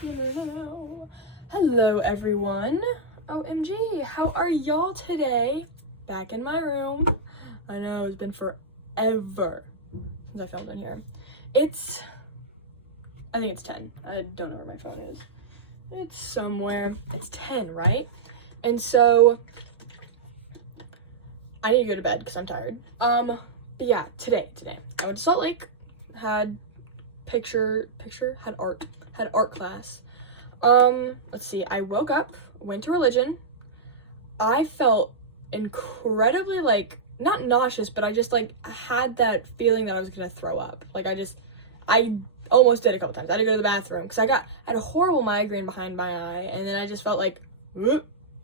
Hello everyone. OMG, how are y'all today? Back in my room. I know it's been forever since I filmed in here. I think it's 10. I don't know where my phone is. It's somewhere. It's 10, right? And so I need to go to bed because I'm tired. But yeah, today I went to Salt Lake, had art class. Let's see, I woke up, went to religion. I felt incredibly, not nauseous, but I just, had that feeling that I was gonna throw up. I almost did a couple times. I had to go to the bathroom, because I had a horrible migraine behind my eye, and then I just felt like, I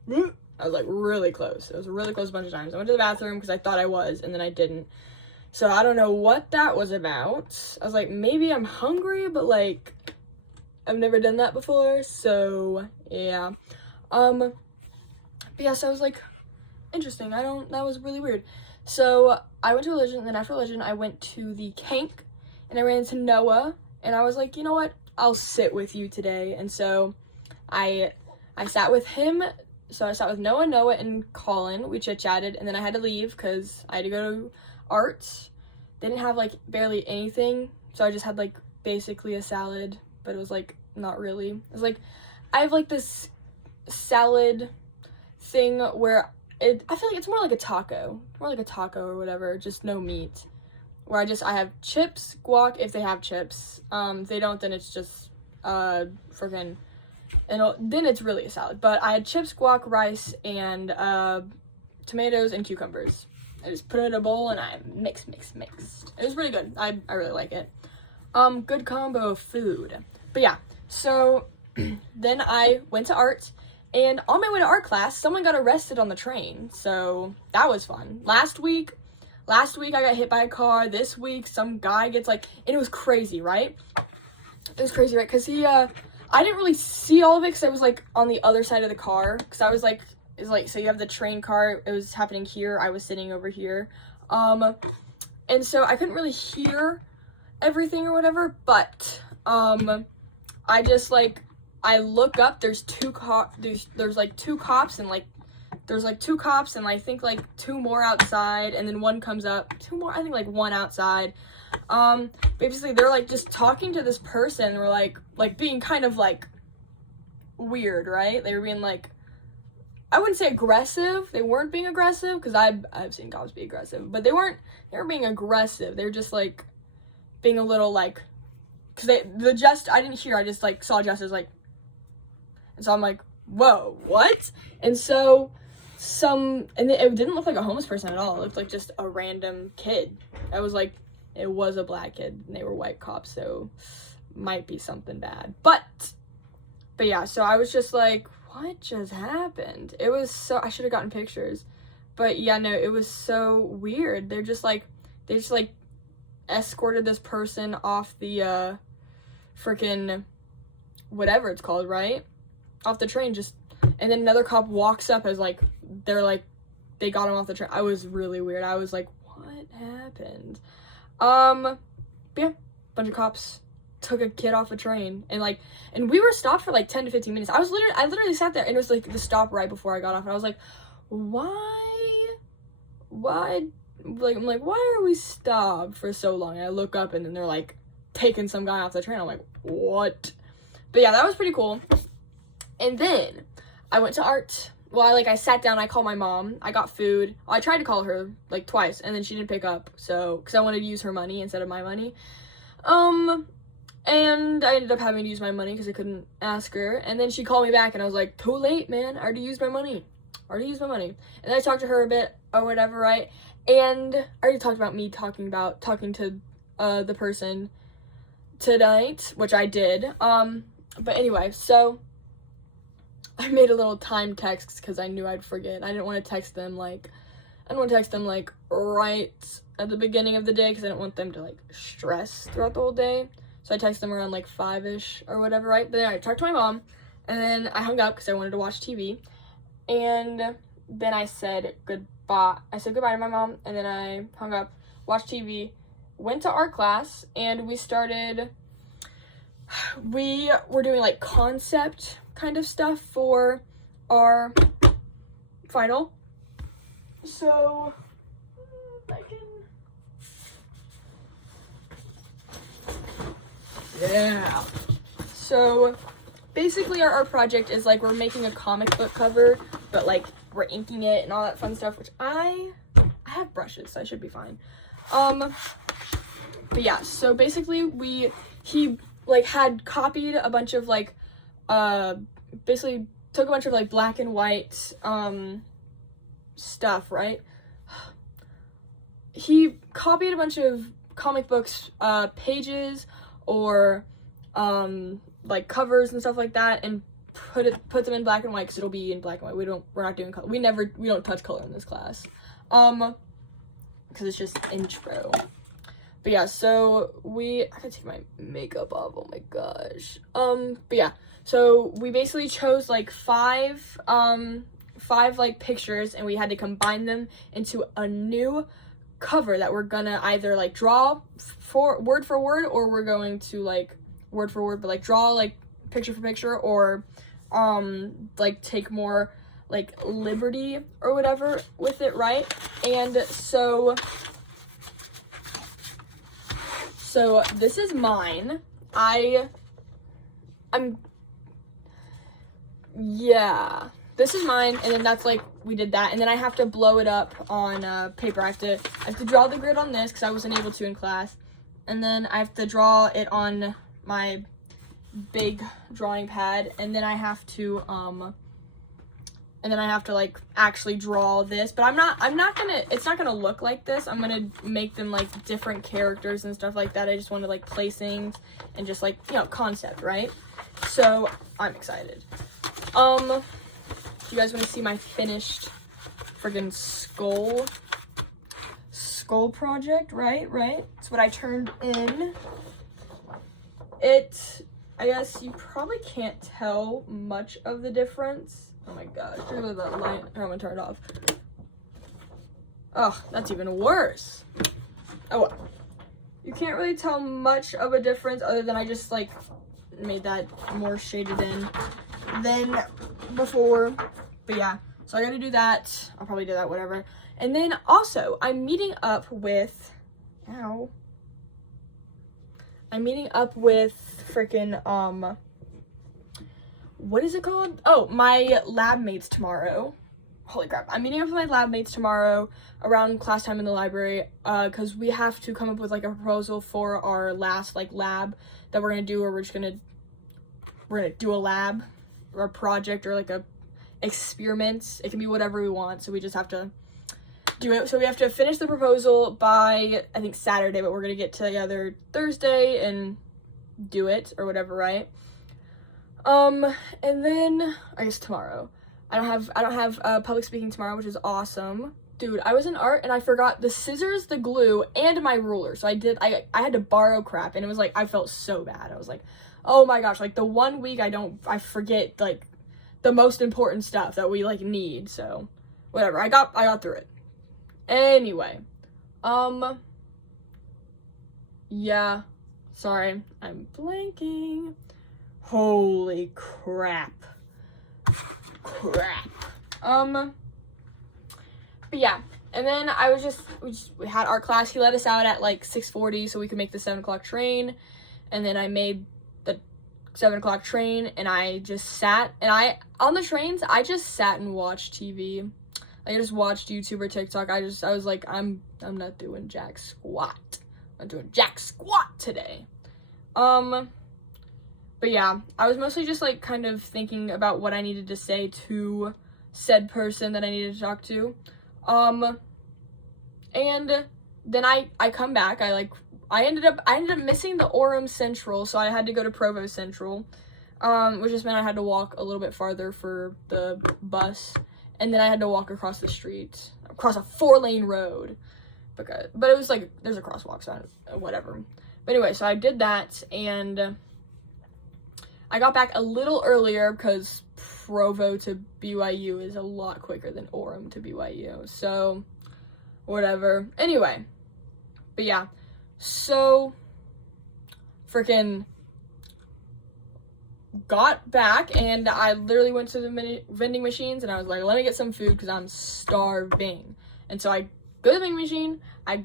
was, really close. It was really close a bunch of times. I went to the bathroom, because I thought I was, and then I didn't. So, I don't know what that was about. I was like, maybe I'm hungry, but, I've never done that before, so, yeah. But yeah, so I was like, interesting, that was really weird. So, I went to religion, and then after religion, I went to the Kank, and I ran into Noah, and I was like, you know what, I'll sit with you today, and so, I sat with him, so I sat with Noah, and Colin, we chit-chatted, and then I had to leave, because I had to go to art. They didn't have, barely anything, so I just had, basically a salad, but it was, not really. It was, I have, this salad thing where I feel like it's more like a taco or whatever, just no meat, where I have chips, guac, if they have chips. If they don't, then it's just, then it's really a salad, but I had chips, guac, rice, and, tomatoes and cucumbers. I just put it in a bowl and I mixed. It was really good. I really like it. Good combo of food. But yeah, so then I went to art, and on my way to art class, someone got arrested on the train. So that was fun. Last week I got hit by a car. This week some guy gets and it was crazy, right? It was crazy, right? Cause he I didn't really see all of it because I was on the other side of the car. Cause I was so you have the train car, it was happening here, I was sitting over here, and so I couldn't really hear everything or whatever, but, I just, I look up, there's two cops, and, there's, two cops, and I think, two more outside, and then one comes up, two more, I think, one outside, basically, they're, just talking to this person, and we're, being kind of, weird, right? They were being, I wouldn't say aggressive. They weren't being aggressive, because I've seen cops be aggressive, but they were being aggressive. They were just, being a little, because I didn't hear, I just, saw Justice, and so I'm like, whoa, what? And so, and it didn't look like a homeless person at all. It looked like just a random kid. It was a black kid, and they were white cops, so might be something bad. But yeah, so I was just like, what just happened? It was so, I should have gotten pictures, but yeah, no, it was so weird. They just escorted this person off the freaking whatever it's called, right? Off the train, and then another cop walks up as they got him off the train. I was really weird. I was like, what happened? But yeah, bunch of cops took a kid off a train, and we were stopped for 10 to 15 minutes. I literally sat there, and it was the stop right before I got off, and I was like, why, I'm like, why are we stopped for so long? And I look up, and then they're taking some guy off the train. I'm like, what? But yeah, that was pretty cool. And then I went to art. Well, I sat down, I called my mom, I got food. I tried to call her twice, and then she didn't pick up, so because I wanted to use her money instead of my money. And I ended up having to use my money because I couldn't ask her. And then she called me back, and I was like, too late, man. I already used my money. And then I talked to her a bit or whatever, right? And I already talked about me talking to the person tonight, which I did. But anyway, so I made a little time text because I knew I'd forget. I didn't want to text them right at the beginning of the day because I didn't want them to stress throughout the whole day. So I texted them around 5-ish or whatever, right? But then I talked to my mom, and then I hung up because I wanted to watch TV. And then I said goodbye. I said goodbye to my mom, and then I hung up, watched TV, went to art class, and we started we were doing like concept kind of stuff for our final. So I can, yeah. So basically our art project is like we're making a comic book cover, but like we're inking it and all that fun stuff, which I have brushes, so I should be fine. But yeah, so basically he like had copied a bunch of like basically took a bunch of like black and white stuff, right? He copied a bunch of comic books pages or like covers and stuff like that, and put them in black and white because it'll be in black and white. We're not doing color. We don't touch color in this class. Because it's just intro. But yeah, so I gotta take my makeup off, oh my gosh. But yeah, so we basically chose like five like pictures, and we had to combine them into a new cover that we're gonna either like draw for word, or we're going to like word for word, but like draw like picture for picture, or like take more like liberty or whatever with it, right? And so this is mine. Yeah, this is mine, and then that's like we did that, and then I have to blow it up on paper. I have to draw the grid on this because I wasn't able to in class, and then I have to draw it on my big drawing pad, and then I have to like actually draw this, but it's not gonna look like this. I'm gonna make them like different characters and stuff like that. I just want to like place things and just like, you know, concept, right? So I'm excited. Do you guys want to see my finished friggin' skull project? Right? It's what I turned in. I guess you probably can't tell much of the difference. Oh my gosh, look at that light. I'm gonna turn it off. Oh, that's even worse. Oh well. You can't really tell much of a difference other than I just like made that more shaded in than before. But yeah, so I gotta do that. I'll probably do that, whatever. And then also, I'm meeting up with freaking what is it called? Oh, my lab mates tomorrow. Holy crap. I'm meeting up with my lab mates tomorrow around class time in the library because we have to come up with like a proposal for our last like lab that we're gonna do, or we're gonna do a lab or a project or like a experiment. It can be whatever we want, so we just have to do it. So we have to finish the proposal by I think Saturday, but we're gonna get together Thursday and do it or whatever, right? And then I guess tomorrow I don't have public speaking tomorrow, which is awesome. Dude, I was in art and I forgot the scissors, the glue, and my ruler. So I had to borrow crap, and it was like I felt so bad. I was like, oh my gosh, like the 1 week I forget like the most important stuff that we like need. So whatever, I got through it. Anyway, yeah, sorry, I'm blanking. Holy crap. But yeah, and then we had our class. He let us out at like 6:40 so we could make the 7 o'clock train, and then I made the 7 o'clock train, and I just sat, and on the trains I just sat and watched TV. I just watched YouTube or TikTok. I was like, I'm not doing jack squat. I'm doing jack squat today. But yeah, I was mostly just like kind of thinking about what I needed to say to said person that I needed to talk to. And then I come back. I ended up missing the Orem Central, so I had to go to Provo Central, which just meant I had to walk a little bit farther for the bus, and then I had to walk across the street, across a 4-lane road, but it was like there's a crosswalk, so whatever. But anyway, so I did that, and I got back a little earlier because Provo to BYU is a lot quicker than Orem to BYU, so whatever. Anyway, but yeah, so freaking got back and I literally went to the vending machines and I was like, let me get some food because I'm starving. And so I go to the vending machine, I'm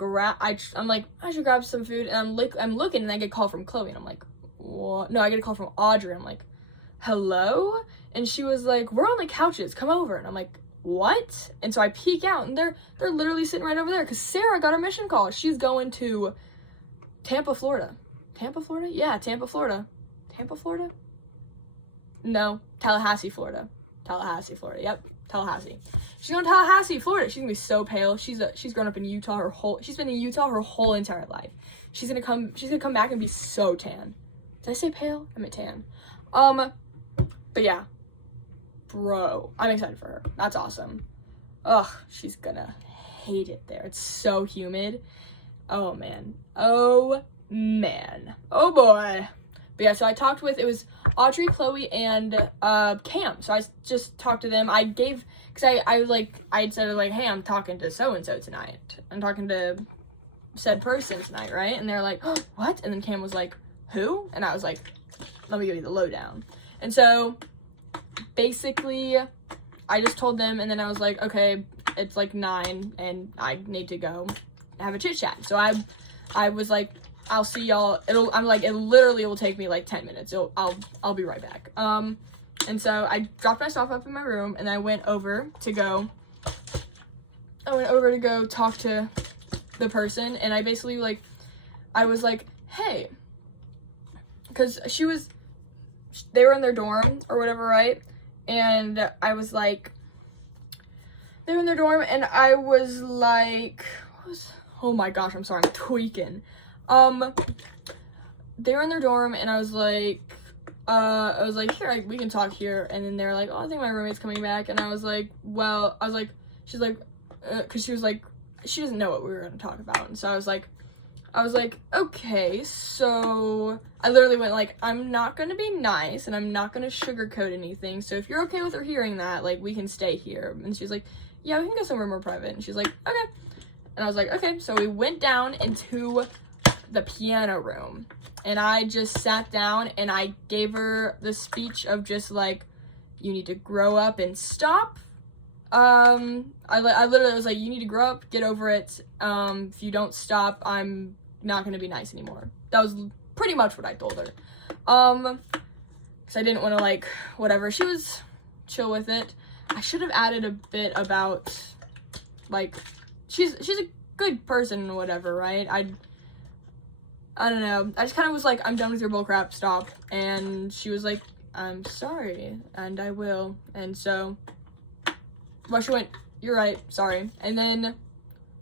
like, I should grab some food, and I'm looking, and I get a call from Chloe, and I'm like, what? No, I get a call from Audrey, and I'm like, hello? And she was like, we're on the couches, come over. And I'm like, what? And so I peek out, and they're literally sitting right over there, because Sarah got a mission call. She's going to Tampa, Florida. Tampa, Florida? Yeah, Tampa, Florida. Tampa, Florida? No, Tallahassee, Florida. Tallahassee, Florida. Yep, Tallahassee. She's going to Tallahassee, Florida. She's gonna be so pale. She's grown up in Utah she's been in Utah her whole entire life. She's gonna come back and be so tan. Did I say pale? I meant tan. But yeah. Bro, I'm excited for her. That's awesome. Ugh, she's gonna hate it there. It's so humid. Oh man. Oh man. Oh boy. But yeah, so I talked with, it was Audrey, Chloe, and Cam. So I just talked to them. I had said like, hey, I'm talking to so-and-so tonight. I'm talking to said person tonight, right? And they're like, oh, what? And then Cam was like, who? And I was like, let me give you the lowdown. And so basically I just told them, and then I was like, okay, it's like 9 and I need to go have a chit chat. So I was like, I'll see y'all. It literally will take me like 10 minutes. I'll be right back. And so I dropped my stuff up in my room, and I went over to go talk to the person, and I basically I was like, hey, because they were in their dorm or whatever, right? And I was like, they were in their dorm, and I was like, oh my gosh, I'm sorry, I'm tweaking. They were in their dorm, and I was like, here, we can talk here. And then they're like, oh, I think my roommate's coming back. And I was like, she's like, because she was like, she doesn't know what we were going to talk about. And so I was like, okay, so I literally went like, I'm not going to be nice, and I'm not going to sugarcoat anything. So if you're okay with her hearing that, like, we can stay here. And she's like, yeah, we can go somewhere more private. And she's like, okay. And I was like, okay. So we went down into the piano room, and I just sat down, and I gave her the speech of just like, you need to grow up and stop. I literally was like, you need to grow up, get over it. If you don't stop, I'm not gonna be nice anymore. That was pretty much what I told her. Because I didn't want to like, whatever. She was chill with it. I should have added a bit about, like, she's a good person and whatever, right? I don't know. I just kind of was like, I'm done with your bullcrap, stop. And she was like, I'm sorry, and I will. And so, well, she went, you're right, sorry. And then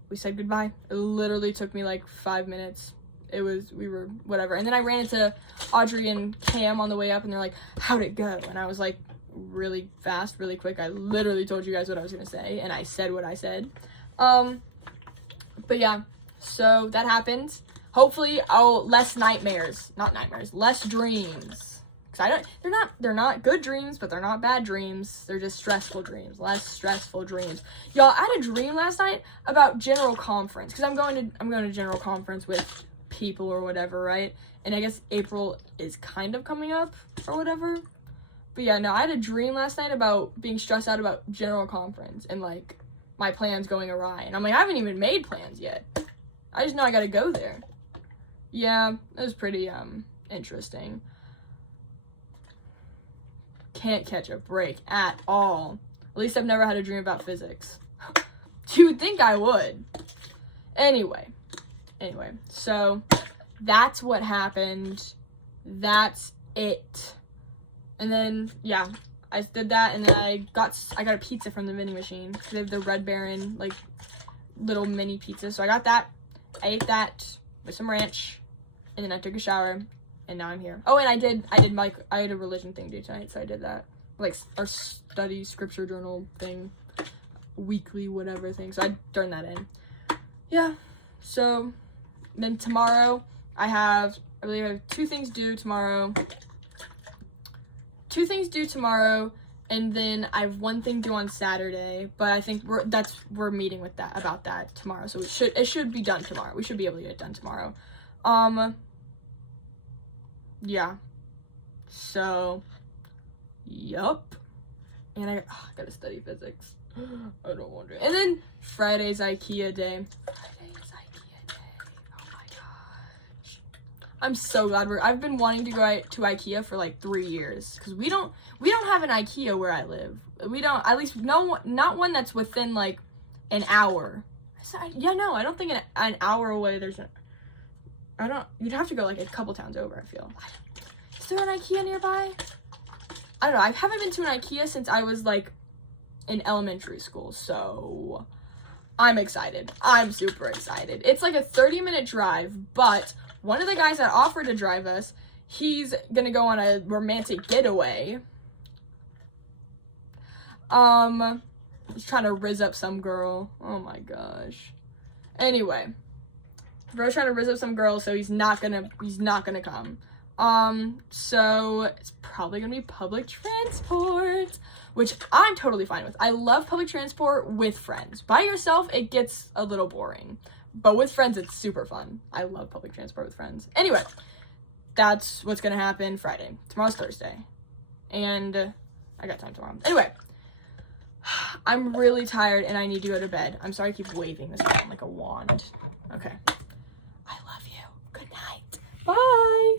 we said goodbye. It literally took me like 5 minutes. We were, whatever. And then I ran into Audrey and Cam on the way up, and they're like, how'd it go? And I was like, really fast, really quick. I literally told you guys what I was gonna say, and I said what I said. But yeah, so that happened. Hopefully, less dreams. Cause they're not good dreams, but they're not bad dreams. They're just stressful dreams, less stressful dreams. Y'all, I had a dream last night about general conference, cause I'm going to general conference with people or whatever, right? And I guess April is kind of coming up or whatever. But yeah, no, I had a dream last night about being stressed out about general conference and like my plans going awry. And I'm like, I haven't even made plans yet. I just know I gotta go there. Yeah, it was pretty, interesting. Can't catch a break at all. At least I've never had a dream about physics. You would think I would. Anyway, so that's what happened. That's it. And then, yeah, I did that, and then I got a pizza from the vending machine. They have the Red Baron, like, little mini pizza. So I got that. I ate that with some ranch. And then I took a shower, and now I'm here. Oh, and I had a religion thing due tonight, so I did that. Like, our study scripture journal thing, weekly whatever thing, so I turned that in. Yeah, so then tomorrow, I believe I have 2 things due tomorrow. 2 things due tomorrow, and then I have 1 thing due on Saturday, but I think we're meeting about that tomorrow, so it should be done tomorrow. We should be able to get it done tomorrow. Yeah. So Yup. And I gotta study physics. I don't want to. And then Friday's IKEA day. Oh my gosh. I'm so glad I've been wanting to go to IKEA for like 3 years. Because we don't have an IKEA where I live. We don't, at least not one that's within like an hour. I don't think an hour away there's you'd have to go like a couple towns over, I feel. Is there an IKEA nearby? I don't know. I haven't been to an IKEA since I was like in elementary school, so I'm excited. I'm super excited. It's like a 30-minute drive, but one of the guys that offered to drive us, he's gonna go on a romantic getaway. He's trying to rizz up some girl. Oh my gosh. Anyway, bro's trying to rizz up some girl, so he's not gonna come. So it's probably gonna be public transport, which I'm totally fine with. I love public transport with friends. By yourself, it gets a little boring, but with friends, it's super fun. I love public transport with friends. Anyway, that's what's gonna happen Friday. Tomorrow's Thursday, and I got time tomorrow. Anyway, I'm really tired and I need to go to bed. I'm sorry I keep waving this around like a wand. Okay. I love you. Good night. Bye.